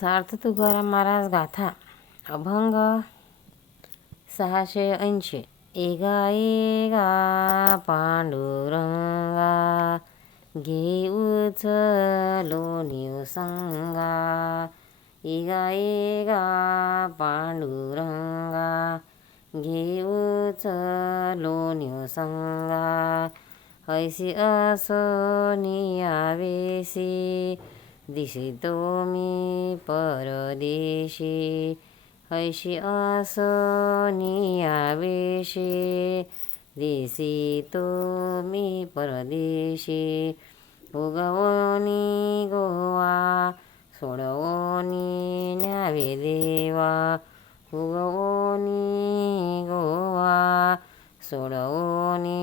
सार्थ तुकाराम महाराज गाथा. अभंग सहाशे ऐंशी. एगा एगा पांडुरंगा. घेऊच लोणी संगा. एगा एगा पांडुरंगा. घेऊच लोणी संगा. ऐसी असो नियावेसी दिशी तो मी परदेशी ऐशी असो आवेशी दिसी तो मी परदेशी उगवनी गोवा सोडवनी न्यावे देवा उगवनी गोवा सोडवनी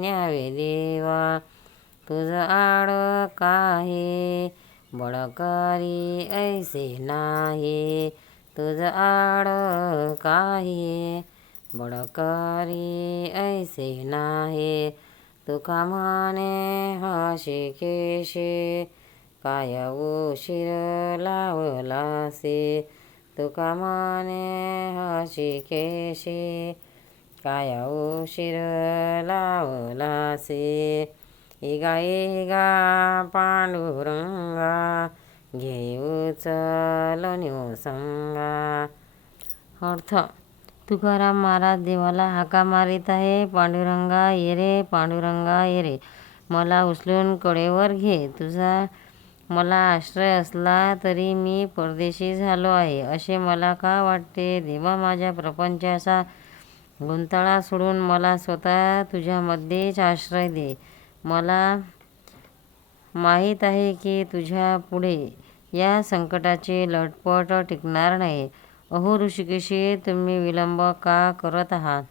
न्यावे देवा तुझं आड काहे बळकरी ऐसे नाही तुझ आड काही. बळकरी ऐसे नाही तुका म्हणे हशी केशे काय उशीर लावलासे तुका म्हणे हशी केशे काय उशीर लावलासे इगा इगा पांडुरंगा घेऊच लोण्यो संगा. अर्थ तुकाराम महाराज देवाला हाका मारित आहे पांडुरंगा ये रे पांडुरंगा ये रे. मला उचलून कडेवर घे तुझा मला आश्रय असला तरी मी परदेशी झालो आहे. असे मला का वाटते? देवा माझ्या प्रपंचाचा गुंताळा सोडून मला स्वतः तुझ्यामध्येच आश्रय दे. मला माहीत आहे की तुझ्या पुढे या संकटाची लटपट टिकणार नाही. अहो ऋषिकेशी तुम्ही विलंब का करत आहात?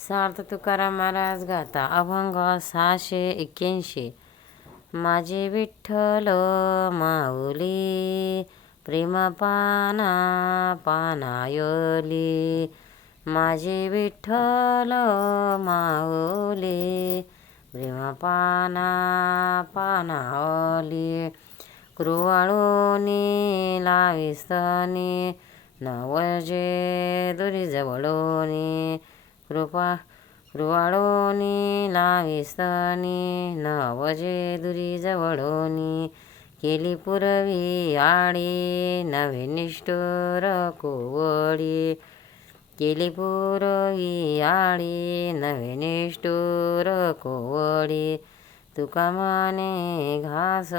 सार्थ तुकाराम महाराज गाता अभंग सहाशे एक्क्याऐंशी. माझे विठ्ठल माऊली प्रेम पाना पानायली. माझे विठ्ठल माऊली प्रेम पाना पानावली कृवाळोनी लाविस्तनी नवजे दुरी जवळोनी कृपा कृवाळोनी लाविस्तनी नवजे दुरी जवळोनी केली पुरवी आडी नवे निष्ठुर कोवळी केली पुरवी आळी नवे निष्ठुर कोवळी. तुका माने घास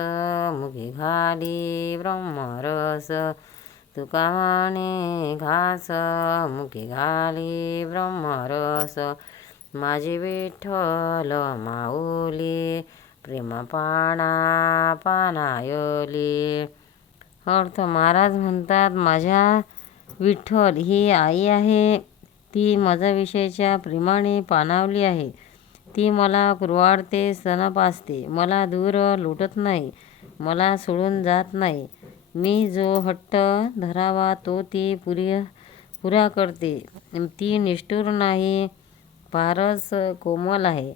मुखी घाली ब्रह्मरस. तुका माने घास मुखी घाली ब्रह्मरस. माझे विठ्ठल माऊली प्रेमा पाना पानायली. अर्थ महाराज म्हणतात माझ्या विठ्ठल ही आई आहे. ती माझ्याविषयीच्या प्रेमाने पाणावली आहे. ती मला कुरवाडते स्तन मला दूर लोटत नाही. मला सोडून जात नाही. मी जो हट्ट धरावा तो ती पुरी पुरा करते. ती निष्ठुर नाही फारच कोमल आहे.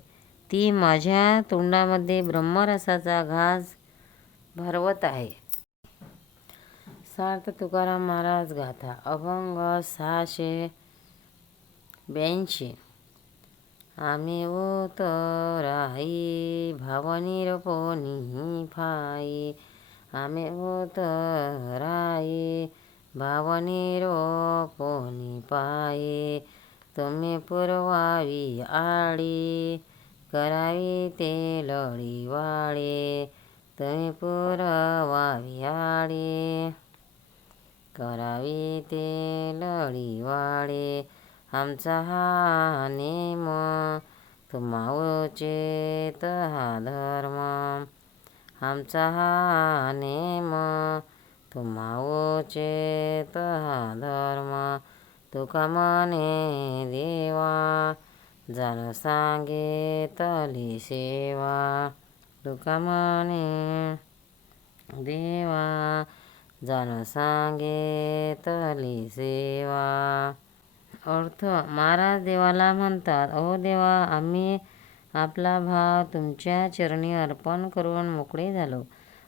ती माझ्या तोंडामध्ये ब्रह्मरसाचा घास भरवत आहे. सार्थ तुकाराम महाराज गाथा अभंग सहाशे ब्याऐंशी. आम्ही उतराई भावनी रोपोनी फाई. आम्ही उतराई भावनी रोपोनी पायी तुम्ही पुरवावी आडी करावी ते लढीवाळे तुम्ही पुरवावी आडी. करावी ते लढीवाळे आमचा हा नेम तुम्हावचेत हा धर्म. आमचा हा नेम तुम्हावचेत हा धर्म. तुका मने देवा जाण सांगेतली सेवा. तुका मने देवा जाण सांगेतली सेवा. अर्थ महाराज देवाला म्हणतात अहो देवा आम्ही आपला भाव तुमच्या चरणी अर्पण करून मोकळे झालो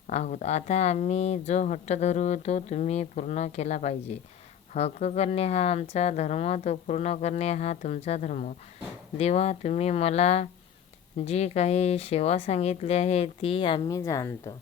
आहोत. आता आम्ही जो हट्ट धरू तो तुम्ही पूर्ण केला पाहिजे. हक्क करणे हा आमचा धर्म तो पूर्ण करणे हा तुमचा धर्म. देवा तुम्ही मला जी काही सेवा सांगितली आहे ती आम्ही जाणतो.